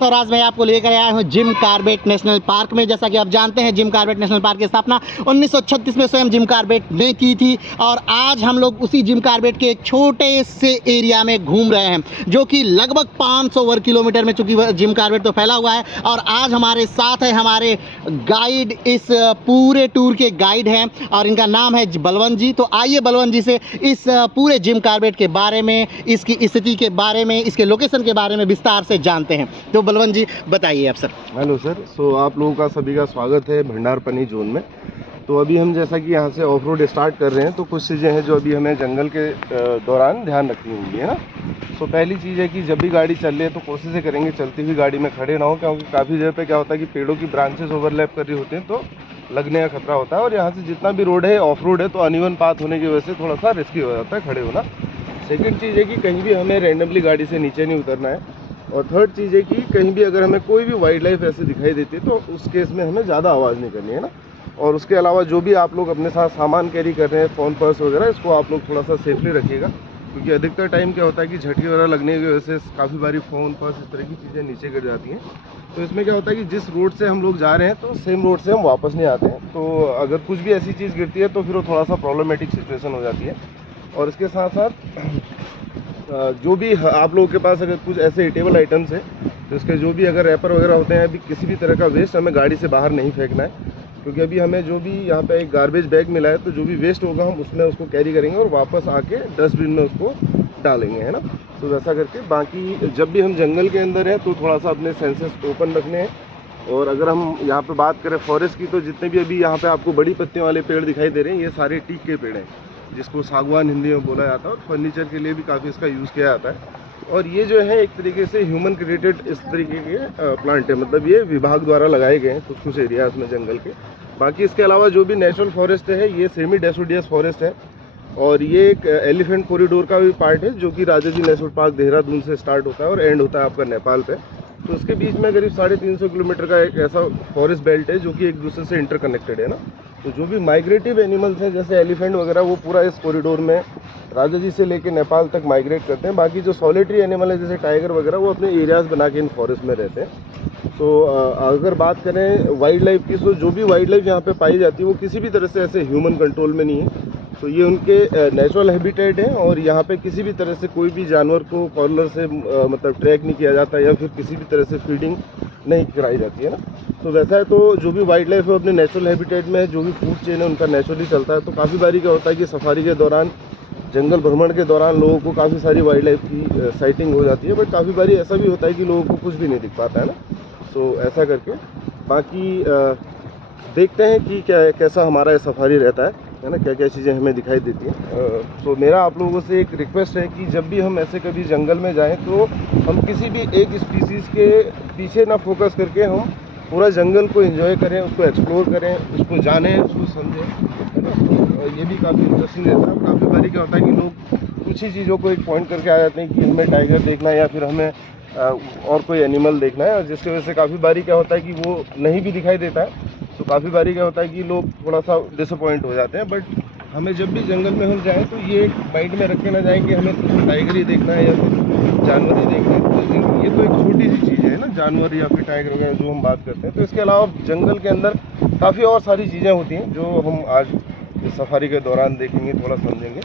और आज मैं आपको लेकर आया हूँ जिम कॉर्बेट नेशनल पार्क में। जैसा कि आप जानते हैं, जिम कॉर्बेट नेशनल पार्क की स्थापना 1936 में स्वयं जिम कॉर्बेट ने की थी और आज हम लोग उसी जिम कॉर्बेट के एक छोटे से एरिया में घूम रहे हैं, जो कि लगभग 500 वर्ग किलोमीटर में, चूंकि जिम कॉर्बेट तो फैला हुआ है। और आज हमारे साथ है हमारे गाइड, इस पूरे टूर के गाइड हैं और इनका नाम है बलवंत जी। तो आइए बलवंत जी से इस पूरे जिम कॉर्बेट के बारे में, इसकी स्थिति के बारे में, इसके लोकेशन के बारे में विस्तार से जानते हैं। तो बलवंत जी बताइए आप सर। Hello sir. सो आप लोगों का सभी का स्वागत है भंडारपनी जोन में। तो अभी हम जैसा कि यहाँ से ऑफ रोड स्टार्ट कर रहे हैं, तो कुछ चीज़ें हैं जो अभी हमें जंगल के दौरान ध्यान रखनी होंगी, है ना। सो पहली चीज़ है कि जब भी गाड़ी चल रही है तो कोशिश करेंगे चलती हुई गाड़ी में खड़े ना हो, क्योंकि काफ़ी जगह पे क्या होता है कि पेड़ों की ब्रांचेस ओवरलैप कर रही होती हैं तो लगने का खतरा होता है। और यहाँ से जितना भी रोड है ऑफ रोड है, तो अनइवन पाथ होने की वजह से थोड़ा सा रिस्की हो जाता है खड़े होना। सेकेंड चीज़ है कि कहीं भी हमें रैंडमली गाड़ी से नीचे नहीं उतरना है। और थर्ड चीज़ है कि कहीं भी अगर हमें कोई भी वाइल्ड लाइफ ऐसे दिखाई देती है तो उस केस में हमें ज़्यादा आवाज़ नहीं करनी है ना। और उसके अलावा जो भी आप लोग अपने साथ सामान कैरी कर रहे हैं, फ़ोन पर्स वगैरह, इसको आप लोग थोड़ा सा सेफली रखिएगा, क्योंकि अधिकतर टाइम क्या होता है कि झटके वगैरह लगने की वजह से काफ़ी बारी फ़ोन पर्स इस तरह की चीज़ें नीचे गिर जाती हैं। तो इसमें क्या होता है कि जिस रोड से हम लोग जा रहे हैं तो सेम रोड से हम वापस नहीं आते हैं, तो अगर कुछ भी ऐसी चीज़ गिरती है तो फिर वो थोड़ा सा प्रॉब्लमेटिक सिचुएशन हो जाती है। और इसके साथ साथ जो भी आप लोगों के पास अगर कुछ ऐसे ईटेबल आइटम्स हैं तो इसके जो भी अगर रैपर वगैरह होते हैं, अभी किसी भी तरह का वेस्ट हमें गाड़ी से बाहर नहीं फेंकना है, क्योंकि अभी हमें जो भी यहाँ पे एक गार्बेज बैग मिला है, तो जो भी वेस्ट होगा हम उसमें उसको कैरी करेंगे और वापस आके डस्टबिन में उसको डालेंगे, है ना। तो वैसा करके बाकी जब भी हम जंगल के अंदर हैं तो थोड़ा सा अपने सेंसेस ओपन रखने हैं। और अगर हम यहाँ पे बात करें फॉरेस्ट की, तो जितने भी अभी यहाँ पे आपको बड़ी पत्तियों वाले पेड़ दिखाई दे रहे हैं, ये सारे टीक के पेड़ हैं, जिसको सागवान हिंदी में बोला जाता है, और फर्नीचर के लिए भी काफ़ी इसका यूज़ किया जाता है। और ये जो है एक तरीके से ह्यूमन क्रिएटेड इस तरीके के प्लांट है, मतलब ये विभाग द्वारा लगाए गए हैं कुछ एरियाज में जंगल के। बाकी इसके अलावा जो भी नेचुरल फॉरेस्ट है ये सेमी डेसिडुअस फॉरेस्ट है, और ये एक एलिफेंट कॉरिडोर का भी पार्ट है, जो कि राजा जी नेशनल पार्क देहरादून से स्टार्ट होता है और एंड होता है आपका नेपाल पे। तो उसके बीच में करीब 350 किलोमीटर का एक ऐसा फॉरेस्ट बेल्ट है जो कि एक दूसरे से इंटरकनेक्टेड है ना। तो जो भी माइग्रेटिव एनिमल्स हैं जैसे एलिफेंट वगैरह, वो पूरा इस कॉरिडोर में राजा जी से लेके नेपाल तक माइग्रेट करते हैं। बाकी जो सॉलिटरी एनिमल है जैसे टाइगर वगैरह, वो अपने एरियाज़ बना के इन फॉरेस्ट में रहते हैं। तो अगर बात करें वाइल्ड लाइफ की, तो जो भी वाइल्ड लाइफ यहाँ पे पाई जाती है वो किसी भी तरह से ऐसे ह्यूमन कंट्रोल में नहीं है। तो ये उनके नेचुरल हैबिटेट है, और यहाँ पे किसी भी तरह से कोई भी जानवर को कॉर्नर से मतलब ट्रैक नहीं किया जाता, या फिर किसी भी तरह से फीडिंग नहीं कराई जाती है ना। तो वैसा है, तो जो भी वाइल्ड लाइफ है अपने नेचुरल हैबिटेट में है, जो भी फूड चेन है उनका नेचुरली चलता है। तो काफ़ी बारी क्या होता है कि सफारी के दौरान, जंगल भ्रमण के दौरान लोगों को काफ़ी सारी वाइल्ड लाइफ की साइटिंग हो जाती है, बट काफ़ी बारी ऐसा भी होता है कि लोगों को कुछ भी नहीं दिख पाता है ना। सो ऐसा करके बाकी देखते हैं कि कैसा हमारा सफारी रहता है ना, क्या क्या चीज़ें हमें दिखाई देती हैं। तो मेरा आप लोगों से एक रिक्वेस्ट है कि जब भी हम ऐसे कभी जंगल में जाएं तो हम किसी भी एक स्पीसीज़ के पीछे ना फोकस करके हम पूरा जंगल को एंजॉय करें, उसको एक्सप्लोर करें, उसको जानें, उसको समझें, है ना। ये भी काफ़ी इंटरेस्टिंग रहता है। काफ़ी बारी क्या होता है कि लोग कुछ ही चीज़ों को एक पॉइंट करके आ जाते हैं कि हमें टाइगर देखना है या फिर हमें और कोई एनिमल देखना है, और जिसकी वजह से काफ़ी बारी क्या होता है कि वो नहीं भी दिखाई देता है। तो काफ़ी बारी क्या होता है कि लोग थोड़ा सा डिसअपॉइंट हो जाते हैं। बट हमें जब भी जंगल में हम जाएँ तो ये माइंड में रख के ना जाएँ कि हमें सिर्फ टाइगर ही देखना है या फिर जानवर ही देखना है। तो ये तो एक छोटी सी चीज़ है ना, जानवर या फिर टाइगर वगैरह जो हम बात करते हैं। तो इसके अलावा जंगल के अंदर काफ़ी और सारी चीज़ें होती हैं जो हम आज इस सफारी के दौरान देखेंगे, थोड़ा समझेंगे।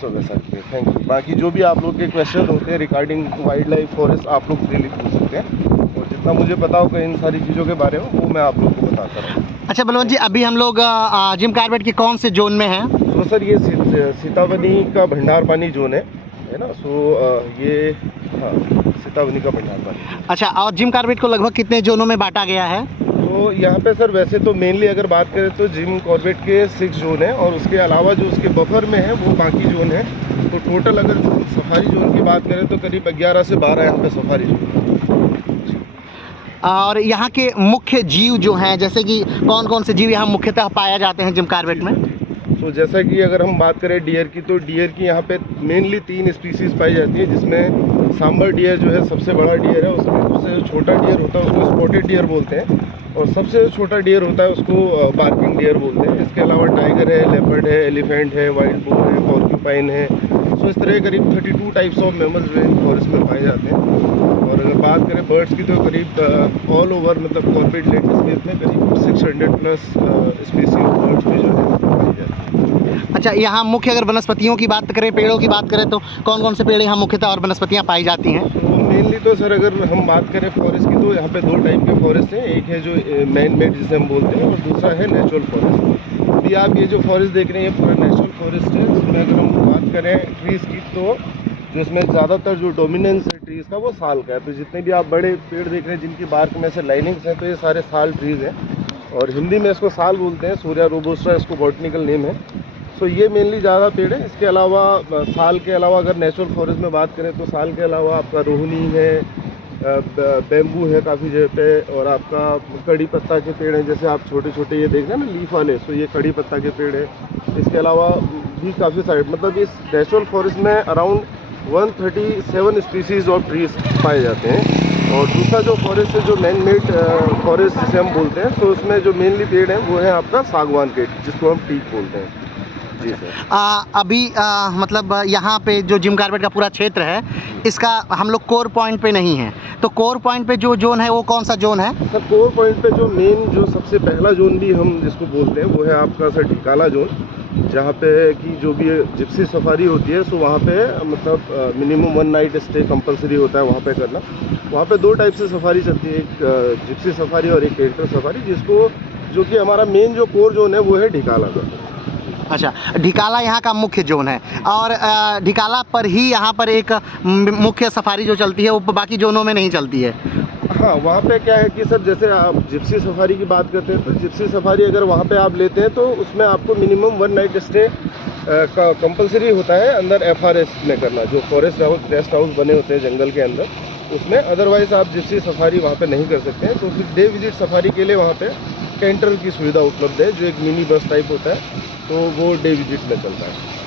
सो वैसा थैंक यू। बाकी जो भी आप लोग के क्वेश्चन होते हैं रिगार्डिंग वाइल्ड लाइफ फॉरेस्ट, आप लोग फ्रीली पूछ सकते हैं, और जितना मुझे पता होगा इन सारी चीज़ों के बारे में वो मैं आप लोग को बताता रहूँ। अच्छा बलवंत जी, अभी हम लोग जिम कॉर्बेट के कौन से जोन में हैं? तो सर ये सीतावनी का भंडारपानी जोन है ना। सो ये हाँ, सीतावनी का भंडारपानी। अच्छा, और जिम कॉर्बेट को लगभग कितने जोनों में बांटा गया है? तो यहाँ पे सर वैसे तो मेनली अगर बात करें तो जिम कॉर्बेट के 6 जोन हैं, और उसके अलावा जो उसके बफर में है वो बाकी जोन है। तो टोटल अगर सफारी जोन की बात करें तो करीब 11 से 12 यहाँ पे सफारी जोन। और यहाँ के मुख्य जीव जो हैं, जैसे कि कौन कौन से जीव यहाँ मुख्यतः पाए जाते हैं जिम कॉर्बेट में? तो जैसा कि अगर हम बात करें डियर की, तो डियर की यहाँ पे मेनली 3 स्पीसीज़ पाई जाती है, जिसमें सांबर डियर जो है सबसे बड़ा डियर है। उसमें उससे जो छोटा डियर होता है उसको स्पॉटेड डियर बोलते हैं, और सबसे छोटा डियर होता है उसको बार्किंग डियर बोलते हैं। इसके अलावा टाइगर है, लेपर्ड है, एलिफेंट है, वाइल्ड बुल है, पॉर्क्यूपाइन है। सो इस तरह करीब 32 टाइप्स ऑफ मैमल्स जो इन फॉरेस्ट में पाए जाते हैं। और अगर बात करें बर्ड्स की तो करीब ऑल ओवर मतलब कॉर्बेट लैंडस्केप में करीब 600 प्लस स्पीसीज ऑफ बर्ड्स भी जो है पाई जाती है। अच्छा, यहाँ मुख्य अगर वनस्पतियों की बात करें, पेड़ों की बात करें, तो कौन कौन से पेड़ यहाँ मुख्यतः और वनस्पतियाँ पाई जाती हैं? तो मेनली तो सर अगर हम बात करें फॉरेस्ट की तो यहाँ पे 2 टाइप के फॉरेस्ट हैं। एक है जो मैन मेड जिसे हम बोलते हैं, और दूसरा है नेचुरल फॉरेस्ट। अभी आप ये जो फॉरेस्ट देख रहे हैं ये पूरा नेचुरल फॉरेस्ट है, जिसमें अगर हम बात करें ट्रीज़ की तो जिसमें ज़्यादातर जो डोमिनेंस है ट्रीज़ का वो साल का है। तो जितने भी आप बड़े पेड़ देख रहे हैं जिनकी बार्क में से लाइनिंग्स हैं, तो ये सारे साल ट्रीज़ हैं, और हिंदी में इसको साल बोलते हैं। सूर्या रोबोस्टा इसको बॉटनिकल नेम है। सो ये मेनली ज़्यादा पेड़ है। इसके अलावा साल के अलावा अगर नेचुरल फॉरेस्ट में बात करें तो साल के अलावा आपका रोहिनी है, बैम्बू है काफ़ी जगह पे, और आपका कड़ी पत्ता के पेड़ हैं, जैसे आप छोटे छोटे ये देख रहे हैं ना लीफ वाले, सो ये कड़ी पत्ता के पेड़ है। इसके अलावा भी काफ़ी सारे मतलब इस नेचुरल फॉरेस्ट में अराउंड 137 स्पीसीज़ ऑफ ट्रीज पाए जाते हैं। और दूसरा जो फॉरेस्ट है जो मैन मेड फॉरेस्ट जिसे हम बोलते हैं, तो उसमें जो मेनली पेड़ हैं वो है आपका सागवान के, जिसको हम टीक बोलते हैं। जी सर। अभी मतलब यहाँ पे जो जिम कार्बेट का पूरा क्षेत्र है, इसका हम लोग कोर पॉइंट पे नहीं है, तो कोर पॉइंट पे जो जोन है वो कौन सा जोन है? सर कोर पॉइंट पे जो मेन जो सबसे पहला जोन भी हम जिसको बोलते हैं वो है आपका सर ढिकाला जोन, जहाँ पे कि जो भी जिप्सी सफारी होती है, सो वहाँ पे मतलब मिनिमम 1 नाइट स्टे कंपलसरी होता है वहाँ पे करना। वहाँ पे 2 टाइप से सफारी चलती है, एक जिप्सी सफारी और एक कैरेक्टर सफारी, जिसको जो कि हमारा मेन जो कोर जोन है वो है ढिकाला का। अच्छा, ढिकाला यहाँ का मुख्य जोन है, और ढिकाला पर ही यहाँ पर एक मुख्य सफारी जो चलती है वो बाकी जोनों में नहीं चलती है। हाँ, वहाँ पे क्या है कि सर जैसे आप जिप्सी सफारी की बात करते हैं, तो जिप्सी सफारी अगर वहाँ पे आप लेते हैं तो उसमें आपको मिनिमम 1 नाइट स्टे का कंपलसरी होता है अंदर FRS में करना, जो फॉरेस्ट रेस्ट हाउस बने होते हैं जंगल के अंदर, उसमें। अदरवाइज़ आप जिप्सी सफारी वहाँ पे नहीं कर सकते हैं। तो फिर डे विजिट सफारी के लिए वहाँ पे कैंटर की सुविधा उपलब्ध है, जो एक मिनी बस टाइप होता है, तो वो डे विजिट में चलता है।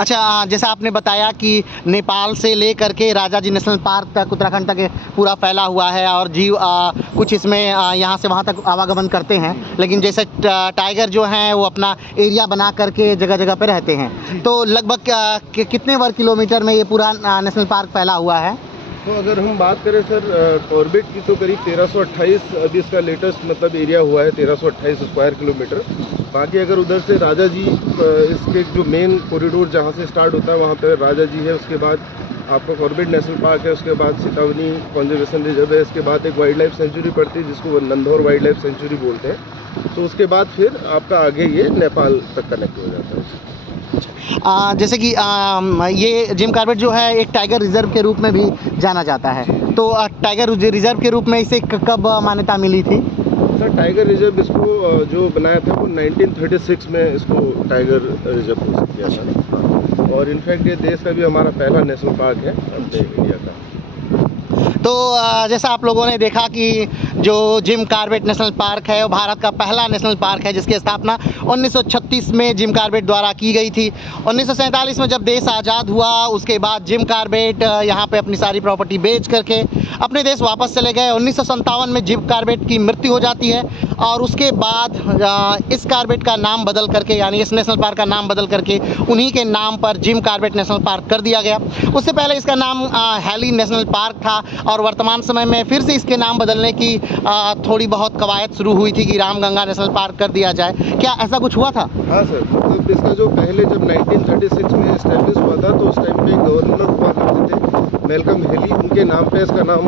अच्छा, जैसा आपने बताया कि नेपाल से लेकर के राजा जी नेशनल पार्क तक, उत्तराखंड तक पूरा फैला हुआ है, और जीव कुछ इसमें यहाँ से वहाँ तक आवागमन करते हैं, लेकिन जैसे टाइगर जो हैं वो अपना एरिया बना करके जगह जगह पे रहते हैं। तो लगभग कितने वर्ग किलोमीटर में ये पूरा नेशनल पार्क फैला हुआ है? तो अगर हम बात करें सर कॉर्बेट की तो करीब 1328 अभी इसका लेटेस्ट मतलब एरिया हुआ है, 1328 स्क्वायर किलोमीटर। बाकी अगर उधर से राजा जी इसके जो मेन कॉरिडोर जहाँ से स्टार्ट होता है वहाँ पे राजा जी है, उसके बाद आपका कॉर्बेट नेशनल पार्क है, उसके बाद सीतावनी कंजर्वेशन रिजर्व है, इसके बाद एक वाइल्ड लाइफ सेंचुरी पड़ती है जिसको नंदौर वाइल्ड लाइफ सेंचुरी बोलते हैं। तो उसके बाद फिर आपका आगे ये नेपाल तक कनेक्ट हो जाता है। जैसे कि ये जिम कार्बेट जो है एक टाइगर रिजर्व के रूप में भी जाना जाता है, तो टाइगर रिजर्व के रूप में इसे कब मान्यता मिली थी? सर टाइगर रिजर्व इसको जो बनाया था वो 1936 में इसको टाइगर रिजर्व घोषित किया था, और इनफैक्ट ये देश का भी हमारा पहला नेशनल पार्क है अपने इंडिया का। तो जैसा आप लोगों ने देखा कि जो जिम कार्बेट नेशनल पार्क है वो भारत का पहला नेशनल पार्क है, जिसकी स्थापना 1936 में जिम कार्बेट द्वारा की गई थी। 1947 में जब देश आज़ाद हुआ उसके बाद जिम कार्बेट यहाँ पे अपनी सारी प्रॉपर्टी बेच करके अपने देश वापस चले गए। 1957 में जिम कार्बेट की मृत्यु हो जाती है, और उसके बाद इस कार्बेट का नाम बदल करके, यानी इस नेशनल पार्क का नाम बदल करके उन्हीं के नाम पर जिम कार्बेट नेशनल पार्क कर दिया गया। उससे पहले इसका नाम हैली नेशनल पार्क था, और वर्तमान समय में फिर से इसके नाम बदलने की थोड़ी बहुत कवायद शुरू हुई थी कि रामगंगा नेशनल पार्क कर दिया जाए। क्या ऐसा कुछ हुआ था? हाँ सर, मतलब इसका जो पहले जब 1936 में इस्टेब्लिश हुआ था तो उस टाइम पे गवर्नर हुआ करते थे मेलकम हेली, उनके नाम पे इसका नाम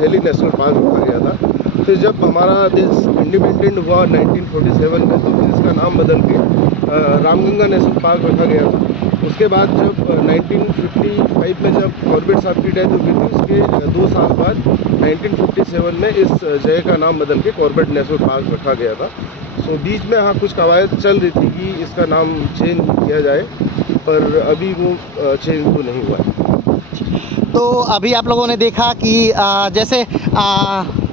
हेली नेशनल पार्क रखा गया था। फिर जब हमारा देश इंडिपेंडेंट हुआ 1947 में, तो फिर इसका नाम बदल के रामगंगा नेशनल पार्क रखा गया था। उसके बाद जब 1955 में जब कॉर्बेट साहब की डेथ हुई थी, उसके 2 साल बाद 1957 में इस जगह का नाम बदल के कॉर्बेट नेशनल पार्क रखा गया था। सो बीच में हाँ कुछ कवायद चल रही थी कि इसका नाम चेंज किया जाए, पर अभी वो चेंज तो नहीं हुआ है। तो अभी आप लोगों ने देखा कि जैसे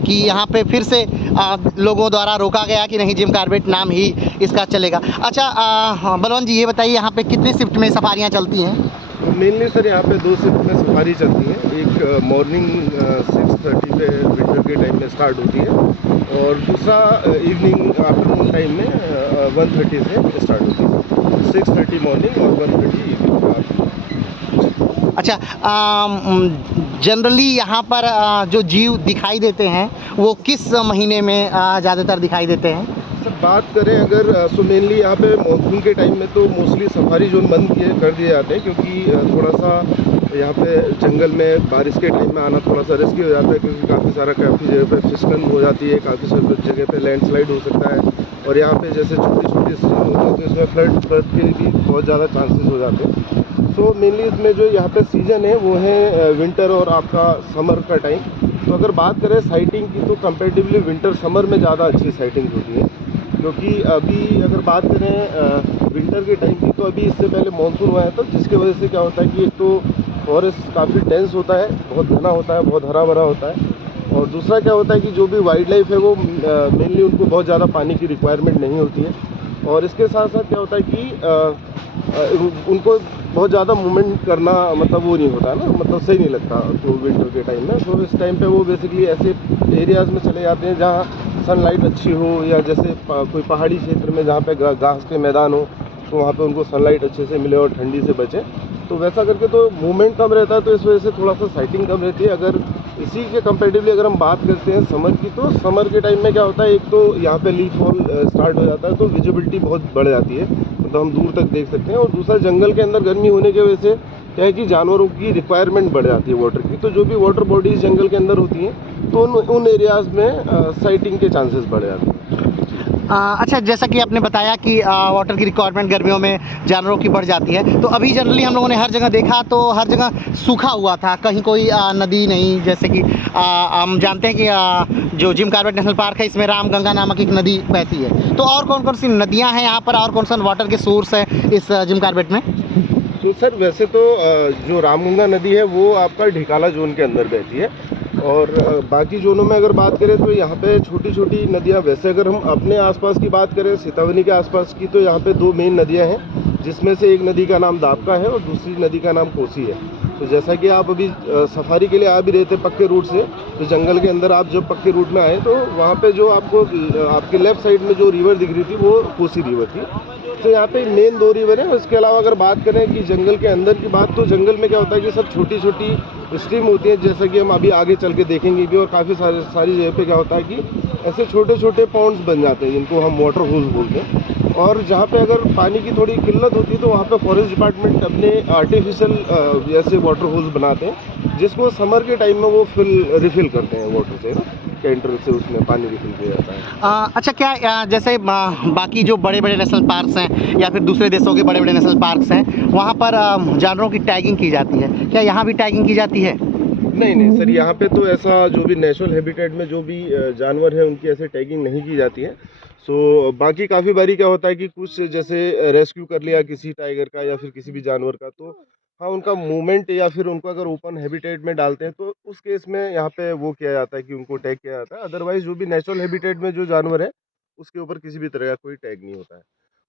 कि यहाँ पे फिर से लोगों द्वारा रोका गया कि नहीं, जिम कार्बेट नाम ही इसका चलेगा। अच्छा बलवंत जी, ये बताइए यहाँ पे कितने शिफ्ट में सफारियाँ चलती हैं? तो मेनली सर यहाँ पे 2 शिफ्ट में सफारी चलती है। एक मॉर्निंग 6:30 पे विंटर के टाइम में स्टार्ट होती है, और दूसरा इवनिंग आफ्टरनून टाइम में 1:30 से स्टार्ट होती है। 6:30 मॉर्निंग और 1:30 इवनिंग। अच्छा, जनरली यहाँ पर जो जीव दिखाई देते हैं वो किस महीने में ज़्यादातर दिखाई देते हैं? सर बात करें अगर सो मेनली यहाँ पे मानसून के टाइम में तो मोस्टली सफारी जोन बंद किए कर दिए जाते हैं, क्योंकि थोड़ा सा यहाँ पे जंगल में बारिश के टाइम में आना थोड़ा सा रिस्की हो जाता है, क्योंकि काफ़ी जगह पे फिसलन हो जाती है, काफ़ी सारी जगह पे लैंडस्लाइड हो सकता है, और यहाँ पे जैसे छोटी छोटी स्ट्रीम होती है तो इसमें फ्लड के भी बहुत ज़्यादा चांसेस हो जाते हैं। सो मेनली इसमें जो यहाँ पे सीज़न है वो है विंटर और आपका समर का टाइम। तो अगर बात करें साइटिंग की तो कंपेरेटिवली विंटर समर में ज़्यादा अच्छी साइटिंग्स होती हैं, क्योंकि अभी अगर बात करें विंटर के टाइम की तो अभी इससे पहले मानसून हुआ है, तो जिसकी वजह से क्या होता है कि एक तो फॉरेस्ट काफ़ी डेंस होता है, बहुत घना होता है, बहुत हरा भरा होता है, और दूसरा क्या होता है कि जो भी वाइल्ड लाइफ है वो मेनली उनको बहुत ज़्यादा पानी की रिक्वायरमेंट नहीं होती है, और इसके साथ साथ क्या होता है कि उनको बहुत ज़्यादा मूवमेंट करना मतलब वो नहीं होता ना, मतलब सही नहीं लगता तो विंटर के टाइम में। तो इस टाइम पे वो बेसिकली ऐसे एरियाज़ में चले जाते हैं जहाँ सनलाइट अच्छी हो, या जैसे कोई पहाड़ी क्षेत्र में जहाँ पे घास के मैदान हो, तो वहाँ पे उनको सनलाइट अच्छे से मिले और ठंडी से बचे, तो वैसा करके तो मूवमेंट कम रहता है, तो इस वजह से थोड़ा सा साइटिंग कम रहती है। अगर इसी के कंपेरेटिवली अगर हम बात करते हैं समर की, तो समर के टाइम में क्या होता है, एक तो यहाँ पे लीफ फॉल स्टार्ट हो जाता है, तो विजिबिलिटी बहुत बढ़ जाती है, मतलब हम दूर तक देख सकते हैं, और दूसरा जंगल के अंदर गर्मी होने की वजह से क्या है कि जानवरों की रिक्वायरमेंट बढ़ जाती है वाटर की, तो जो भी वाटर बॉडीज जंगल के अंदर होती हैं तो उन एरियाज़ में साइटिंग के चांसेस बढ़ जाते हैं। अच्छा, जैसा कि आपने बताया कि वाटर की रिक्वायरमेंट गर्मियों में जानवरों की बढ़ जाती है, तो अभी जनरली हम लोगों ने हर जगह देखा तो हर जगह सूखा हुआ था, कहीं कोई नदी नहीं, जैसे कि हम जानते हैं कि जो जिम कॉर्बेट नेशनल पार्क है इसमें रामगंगा नामक एक नदी बहती है, तो और कौन कौन सी नदियाँ हैं यहाँ पर और कौन सा वाटर के सोर्स है इस जिम कॉर्बेट में? तो सर वैसे तो जो रामगंगा नदी है वो आपका ढिकाला जोन के अंदर बहती है, और बाकी जोनों में अगर बात करें तो यहाँ पे छोटी छोटी नदियाँ, वैसे अगर हम अपने आसपास की बात करें सीतावनी के आसपास की, तो यहाँ पे दो मेन नदियाँ हैं, जिसमें से एक नदी का नाम दाबका है और दूसरी नदी का नाम कोसी है। तो जैसा कि आप अभी सफारी के लिए आ भी रहे थे पक्के रूट से, तो जंगल के अंदर आप जब पक्के रूट में आए तो वहाँ पे जो आपको आपके लेफ्ट साइड में जो रिवर दिख रही थी वो कोसी रिवर थी। तो यहाँ पे मेन दो रिवर है। इसके अलावा अगर बात करें कि जंगल के अंदर की बात, तो जंगल में क्या होता है कि सब छोटी छोटी स्ट्रीम होती है, जैसा कि हम अभी आगे चल के देखेंगे भी, और काफ़ी सारी जगह पे क्या होता है कि ऐसे छोटे छोटे पॉन्ड्स बन जाते हैं जिनको हम वाटर होल्स बोलते हैं, और जहाँ पे अगर पानी की थोड़ी किल्लत होती है तो वहाँ पे फॉरेस्ट डिपार्टमेंट अपने आर्टिफिशियल ऐसे वाटर होल्स बनाते हैं, जिसको समर के टाइम में वो रिफ़िल करते हैं वाटर से ना, कैंटर से उसमें पानी रिफ़िल किया जाता है। अच्छा, क्या जैसे बाकी जो बड़े बड़े नेशनल पार्क्स हैं या फिर दूसरे देशों के बड़े बड़े नेशनल पार्क्स हैं वहाँ पर जानवरों की टैगिंग की जाती है, क्या यहाँ भी टैगिंग की जाती है? नहीं सर, यहाँ पे तो ऐसा जो भी नेचुरल हैबिटेट में जो भी जानवर हैं उनकी ऐसे टैगिंग नहीं की जाती है। सो बाकी काफ़ी बारी क्या होता है कि कुछ जैसे रेस्क्यू कर लिया किसी टाइगर का या फिर किसी भी जानवर का, तो हाँ उनका मूवमेंट या फिर उनको अगर ओपन हैबिटेट में डालते हैं तो उस केस में यहाँ पे वो किया जाता है कि उनको टैग किया जाता है। अदरवाइज जो भी नेचुरल हैबिटेट में जो जानवर है उसके ऊपर किसी भी तरह का कोई टैग नहीं होता है।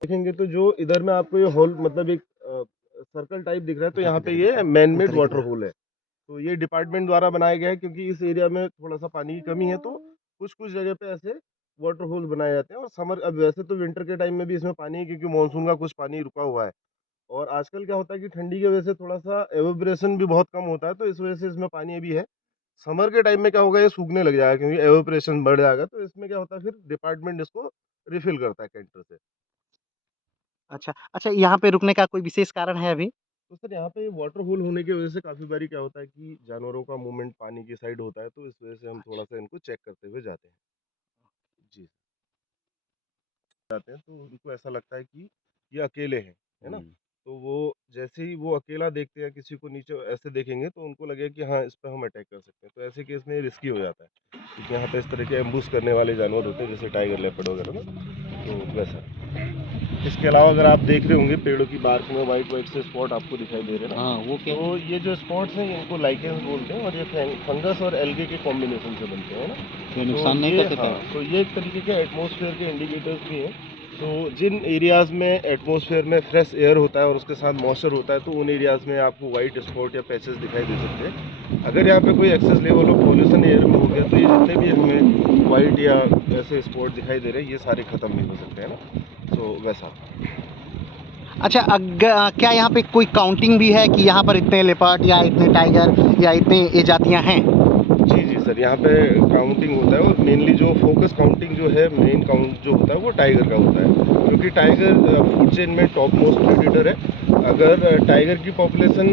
देखेंगे तो जो इधर में आपको ये होल मतलब एक सर्कल टाइप दिख रहा है, तो यहाँ पे ये मैन मेड वाटर होल है। तो ये डिपार्टमेंट द्वारा बनाया गया है, क्योंकि इस एरिया में थोड़ा सा पानी की कमी है, तो कुछ कुछ जगह पे ऐसे वाटर होल बनाए जाते हैं। और समर, अब वैसे तो विंटर के टाइम में भी इसमें पानी है, क्योंकि मानसून का कुछ पानी रुका हुआ है, और आजकल क्या होता है कि ठंडी की वजह से थोड़ा सा एवोपरेशन भी बहुत कम होता है, तो इस वजह से इसमें पानी अभी है। समर के टाइम में क्या होगा, ये सूखने लग जाएगा क्योंकि एवोपरेशन बढ़ जाएगा, तो इसमें क्या होता है फिर डिपार्टमेंट इसको रिफिल करता है कैंटर से। अच्छा अच्छा, यहाँ पे रुकने का कोई विशेष कारण है अभी? तो सर यहाँ पे वाटर होल होने की वजह से काफ़ी बारी क्या होता है कि जानवरों का मूवमेंट पानी की साइड होता है, तो इस वजह से हम थोड़ा सा इनको चेक करते हुए जाते हैं। जी, जाते हैं तो उनको ऐसा लगता है कि ये अकेले हैं, है ना? तो वो जैसे ही वो अकेला देखते हैं किसी को नीचे ऐसे देखेंगे, तो उनको लगेगा कि हाँ, इस पे हम अटैक कर सकते हैं। तो ऐसे केस में रिस्की हो जाता है, क्योंकि यहाँ पे इस तरह के एम्बुश करने वाले जानवर होते हैं, जैसे टाइगर, लेपर्ड वगैरह ना, तो वैसा। इसके अलावा अगर आप देख रहे होंगे पेड़ों की बार्क में वाइट वाइट से स्पॉट आपको दिखाई दे रहे हैं ना, हाँ, वो क्या? तो ये जो स्पॉट्स हैं इनको लाइकेंस बोलते हैं, और ये फंगस और एल्गे के कॉम्बिनेशन से बनते हैं ना। ये तो नुकसान नहीं ये करते क्या? हाँ, तो ये एक तरीके के एटमॉस्फेयर के इंडिकेटर्स भी हैं। तो जिन एरियाज़ में एटमॉस्फेयर में फ्रेश एयर होता है और उसके साथ मॉइस्चर होता है, तो उन एरियाज़ में आपको वाइट स्पॉट या पैचेस दिखाई दे सकते हैं। अगर यहाँ पे कोई excess level of pollution air में हो गया, तो ये जितने भी हमें वाइट या ऐसे स्पॉट दिखाई दे रहे हैं, ये सारे ख़त्म भी हो सकते हैं ना, तो वैसा। अच्छा, क्या यहाँ पे कोई काउंटिंग भी है कि यहाँ पर इतने लेपर्ड या इतने टाइगर या इतने ये जातियाँ हैं? जी जी सर, यहाँ पे काउंटिंग होता है और मेनली जो फोकस काउंटिंग जो है, मेन काउंट जो होता है वो टाइगर का होता है, क्योंकि टाइगर फूड चेन में टॉप मोस्ट प्रेडेटर है। अगर टाइगर की पॉपुलेशन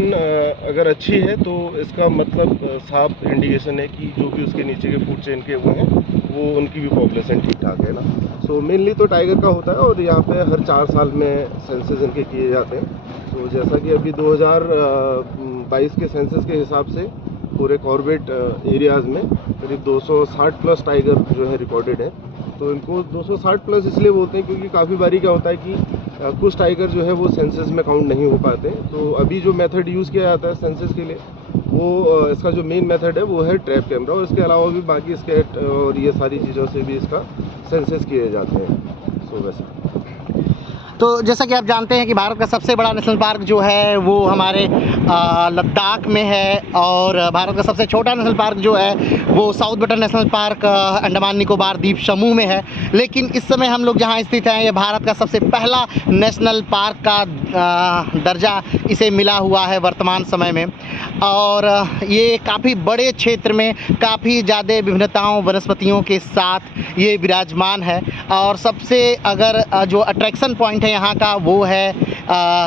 अगर अच्छी है तो इसका मतलब साफ इंडिकेशन है कि जो भी उसके नीचे के फूड चेन के वो हैं वो उनकी भी पॉपुलेशन ठीक ठाक है ना। सो मेनली तो टाइगर का होता है और यहाँ पे हर 4 साल में सेंसस इनके किए जाते हैं। तो जैसा कि अभी 2022 के सेंसस के हिसाब से पूरे कॉर्बेट एरियाज़ में करीब 260 प्लस टाइगर जो है रिकॉर्डेड है। तो इनको 260 प्लस इसलिए बोलते हैं क्योंकि काफ़ी बारी क्या होता है कि कुछ टाइगर जो है वो सेंसस में काउंट नहीं हो पाते। तो अभी जो मेथड यूज़ किया जाता है सेंसस के लिए वो इसका जो मेन मेथड है वो है ट्रैप कैमरा, और इसके अलावा भी बाकी स्केट और ये सारी चीज़ों से भी इसका सेंसस किए जाते हैं। सो वैसे तो जैसा कि आप जानते हैं कि भारत का सबसे बड़ा नेशनल पार्क जो है वो हमारे लद्दाख में है, और भारत का सबसे छोटा नेशनल पार्क जो है वो south button national park Andaman Nicobar द्वीप समूह में है। लेकिन इस समय हम लोग जहां स्थित हैं ये भारत का सबसे पहला नेशनल पार्क का दर्जा इसे मिला हुआ है वर्तमान समय में, और ये काफ़ी बड़े क्षेत्र में काफ़ी ज़्यादा विभिन्नताओं वनस्पतियों के साथ ये विराजमान है। और सबसे अगर जो अट्रैक्शन पॉइंट है यहाँ का वो है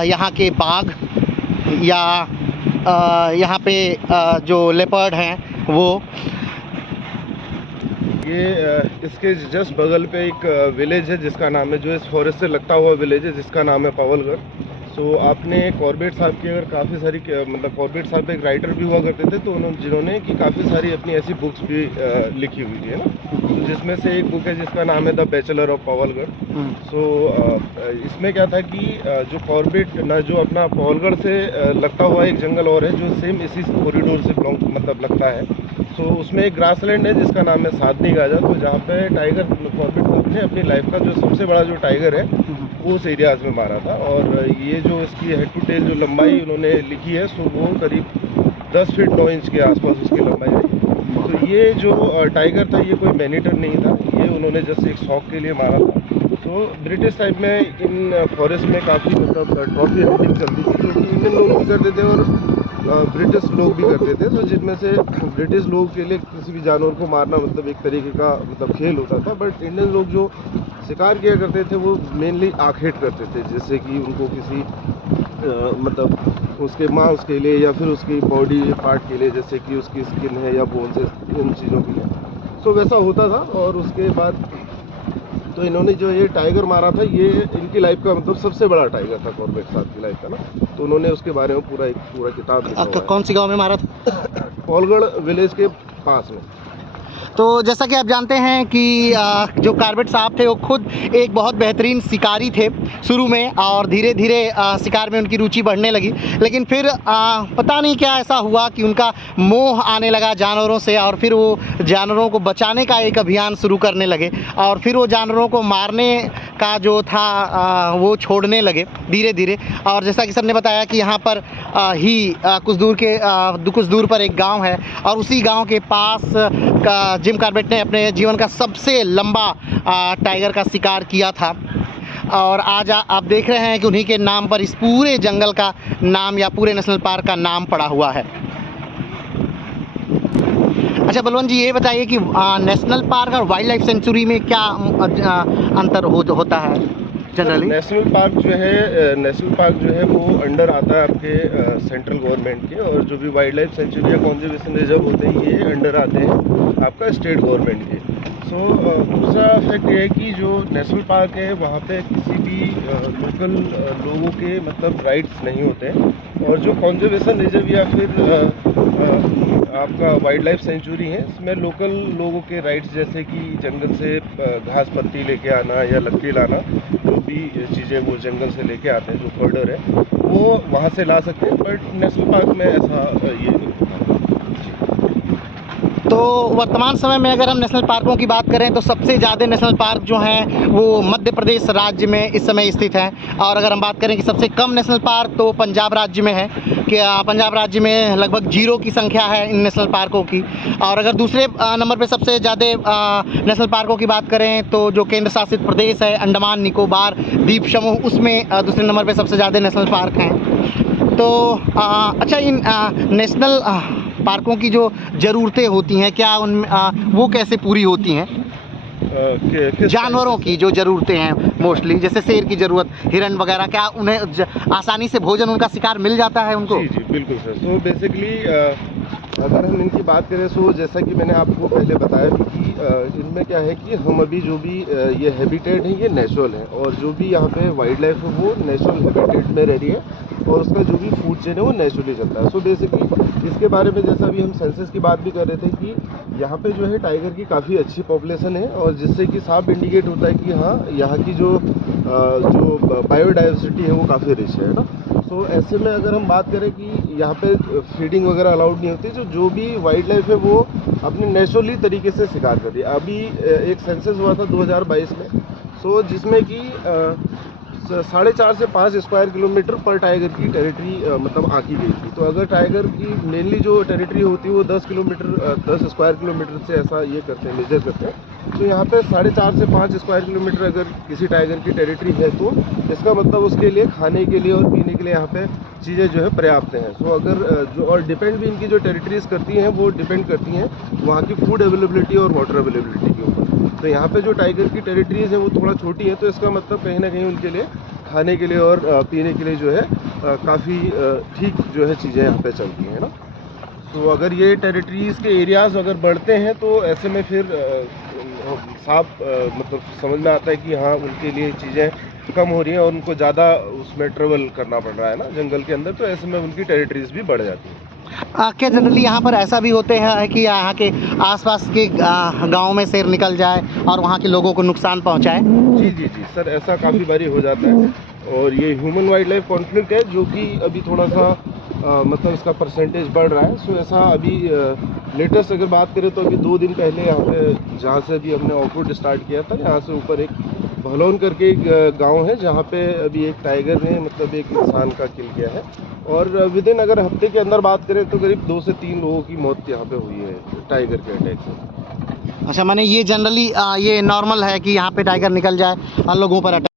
यहाँ के बाघ या यहाँ पे जो लेपर्ड हैं वो। ये इसके जस्ट बगल पे एक विलेज है जिसका नाम है, जो इस फॉरेस्ट से लगता हुआ विलेज है जिसका नाम है पावलगढ़। सो आपने कॉर्बेट साहब की अगर काफ़ी सारी मतलब कॉर्बेट साहब एक राइटर भी हुआ करते थे, तो जिन्होंने कि काफ़ी सारी अपनी ऐसी बुक्स भी लिखी हुई है ना। तो जिसमें से एक बुक है जिसका नाम है द बैचलर ऑफ पावलगढ़। सो इसमें क्या था कि जो कॉर्बेट ना जो अपना पावलगढ़ से लगता हुआ एक जंगल और है जो सेम इसी कॉरिडोर से मतलब लगता है। सो उसमें एक ग्रासलैंड है जिसका नाम है सादनी गाजा, तो जहाँ पे टाइगर कॉर्बेट साहब ने अपनी लाइफ का जो सबसे बड़ा जो टाइगर है वो उस एरियाज़ में मारा था। और ये जो इसकी हेड टू टेल जो लंबाई उन्होंने लिखी है सो वो करीब 10 फीट 9 इंच के आसपास उसकी लंबाई है। तो ये जो टाइगर था ये कोई मैनीटर नहीं था, ये उन्होंने जस्ट एक शौक के लिए मारा था। तो ब्रिटिश टाइम में इन फॉरेस्ट में काफ़ी मतलब ट्रॉफी हंटिंग चलती थी, जो कि इंडियन लोग भी करते थे और ब्रिटिश लोग भी करते थे। तो जिनमें से ब्रिटिश लोग के लिए किसी भी जानवर को मारना मतलब एक तरीके का मतलब खेल होता था, बट इंडियन लोग जो शिकार किया करते थे वो मेनली आखेट करते थे, जैसे कि उनको किसी मतलब उसके मांस के लिए या फिर उसकी बॉडी पार्ट के लिए, जैसे कि उसकी स्किन है या बोन्स है, इन चीज़ों के लिए। सो वैसा होता था। और उसके बाद तो इन्होंने जो ये टाइगर मारा था ये इनकी लाइफ का मतलब सबसे बड़ा टाइगर था कॉर्बेट साहब की लाइफ का ना। तो उन्होंने उसके बारे में पूरा किताब लिखा हुआ है। कौन सी गांव में मारा था? पावलगढ़ विलेज के पास में। तो जैसा कि आप जानते हैं कि जो कॉर्बेट साहब थे वो खुद एक बहुत बेहतरीन शिकारी थे शुरू में, और धीरे धीरे शिकार में उनकी रुचि बढ़ने लगी। लेकिन फिर पता नहीं क्या ऐसा हुआ कि उनका मोह आने लगा जानवरों से, और फिर वो जानवरों को बचाने का एक अभियान शुरू करने लगे, और फिर वो जानवरों को मारने का जो था वो छोड़ने लगे धीरे धीरे। और जैसा कि सर ने बताया कि यहाँ पर कुछ दूर पर एक गांव है, और उसी गांव के पास जिम कॉर्बेट ने अपने जीवन का सबसे लंबा टाइगर का शिकार किया था। और आज आप देख रहे हैं कि उन्हीं के नाम पर इस पूरे जंगल का नाम या पूरे नेशनल पार्क का नाम पड़ा हुआ है। अच्छा बलवंत जी, ये बताइए कि नेशनल पार्क और वाइल्ड लाइफ सेंचुरी में क्या अंतर होता है जनरली? नेशनल पार्क जो है वो अंडर आता है आपके सेंट्रल गवर्नमेंट के, और जो भी वाइल्ड लाइफ सेंचुरी या कंजर्वेशन रिजर्व होते हैं ये अंडर आते हैं आपका स्टेट गवर्नमेंट के। सो दूसरा फैक्ट ये है कि जो नेशनल पार्क है वहाँ पे किसी भी लोकल लोगों के मतलब राइट्स नहीं होते हैं, और जो कंजर्वेशन रिजर्व या फिर आपका वाइल्ड लाइफ सेंचुरी है इसमें लोकल लोगों के राइट्स, जैसे कि जंगल से घास पत्ती लेके आना या लकड़ी लाना, जो भी चीज़ें वो जंगल से लेके आते हैं जो फर्डर है वो वहाँ से ला सकते हैं, बट नेशनल पार्क में ऐसा ये नहीं होता। तो वर्तमान समय में अगर हम नेशनल पार्कों की बात करें तो सबसे ज़्यादा नेशनल पार्क जो हैं वो मध्य प्रदेश राज्य में इस समय स्थित हैं, और अगर हम बात करें कि सबसे कम नेशनल पार्क तो पंजाब राज्य में है, कि पंजाब राज्य में लगभग 0 की संख्या है इन नेशनल पार्कों की। और अगर दूसरे नंबर पे सबसे ज़्यादा नेशनल पार्कों की बात करें तो जो केंद्र शासित प्रदेश है अंडमान निकोबार द्वीप समूह, उसमें दूसरे नंबर पे सबसे ज़्यादा नेशनल पार्क हैं। तो अच्छा, इन नेशनल पार्कों की जो ज़रूरतें होती हैं, क्या उन वो कैसे पूरी होती हैं? जानवरों की जो ज़रूरतें हैं मोस्टली, जैसे शेर की ज़रूरत, हिरन वगैरह, क्या उन्हें आसानी से भोजन, उनका शिकार मिल जाता है उनको? जी जी बिल्कुल सर। सो बेसिकली अगर हम इनकी बात करें, सो जैसा कि मैंने आपको पहले बताया भी कि इनमें क्या है कि हम अभी जो भी ये हैबिटेट है ये नेचुरल है, और जो भी यहाँ पे वाइल्ड लाइफ है वो नेचुरल हैबिटेट में रह रही है, और उसका जो भी फूड चेन है वो नेचुरली चलता है। सो बेसिकली इसके बारे में जैसा अभी हम सेंसस की बात भी कर रहे थे कि यहाँ पे जो है टाइगर की काफ़ी अच्छी पॉपुलेशन है, और जिससे कि साफ इंडिकेट होता है कि हाँ यहाँ की जो बायोडाइवर्सिटी है वो काफ़ी रिच है ना। सो ऐसे में अगर हम बात करें कि यहाँ पे फीडिंग वगैरह अलाउड नहीं होती, जो भी वाइल्ड लाइफ है वो अपने नेचुरली तरीके से शिकार कर रही है। अभी एक सेंसस हुआ था 2022 में, सो जिसमें कि 4.5 से 5 स्क्वायर किलोमीटर पर टाइगर की टेरिटरी मतलब आंकी गई थी। तो अगर टाइगर की मेनली जो टेरिटरी होती है वो 10 स्क्वायर किलोमीटर से ऐसा ये करते हैं, मेजर करते हैं। तो यहाँ पे 4.5 से 5 स्क्वायर किलोमीटर अगर किसी टाइगर की टेरिटरी है तो इसका मतलब उसके लिए खाने के लिए और पीने के लिए यहाँ पे चीज़ें जो है पर्याप्त हैं। सो अगर जो और डिपेंड भी इनकी जो टेरिटरीज करती हैं वो डिपेंड करती हैं वहाँ की फूड अवेलेबिलिटी और वाटर अवेलेबिलिटी के ऊपर। तो यहाँ पे जो टाइगर की टेरिटरीज हैं वो थोड़ा छोटी है, तो इसका मतलब कहीं ना कहीं उनके लिए खाने के लिए और पीने के लिए जो है काफ़ी ठीक जो है चीज़ें यहाँ पे चलती हैं ना। तो अगर ये टेरिटरीज़ के एरियाज़ अगर बढ़ते हैं तो ऐसे में फिर साफ मतलब समझ में आता है कि हाँ उनके लिए चीज़ें कम हो रही हैं और उनको ज़्यादा उसमें ट्रेवल करना पड़ रहा है ना जंगल के अंदर, तो ऐसे में उनकी टेरिटरीज़ भी बढ़ जाती हैं। क्या जनरली यहाँ पर ऐसा भी होते हैं कि यहाँ के आसपास के गाँव में शेर निकल जाए और वहाँ के लोगों को नुकसान पहुँचाए? जी जी जी सर, ऐसा काफ़ी बारी हो जाता है, और ये ह्यूमन वाइल्ड लाइफ कॉन्फ्लिक्ट है जो कि अभी थोड़ा सा मतलब इसका परसेंटेज बढ़ रहा है। सो ऐसा अभी लेटेस्ट अगर बात करें तो अभी 2 दिन पहले यहाँ पे जहाँ से अभी हमने ऑफ रोड स्टार्ट किया था, यहाँ से ऊपर एक भलौन करके एक गांव है जहाँ पे अभी एक टाइगर ने मतलब एक इंसान का किल किया है, और विद इन अगर हफ्ते के अंदर बात करें तो करीब 2 से 3 लोगों की मौत यहाँ पे हुई है टाइगर के अटैक से। अच्छा, माने ये जनरली ये नॉर्मल है कि यहाँ पे टाइगर निकल जाए और लोगों पर अटैक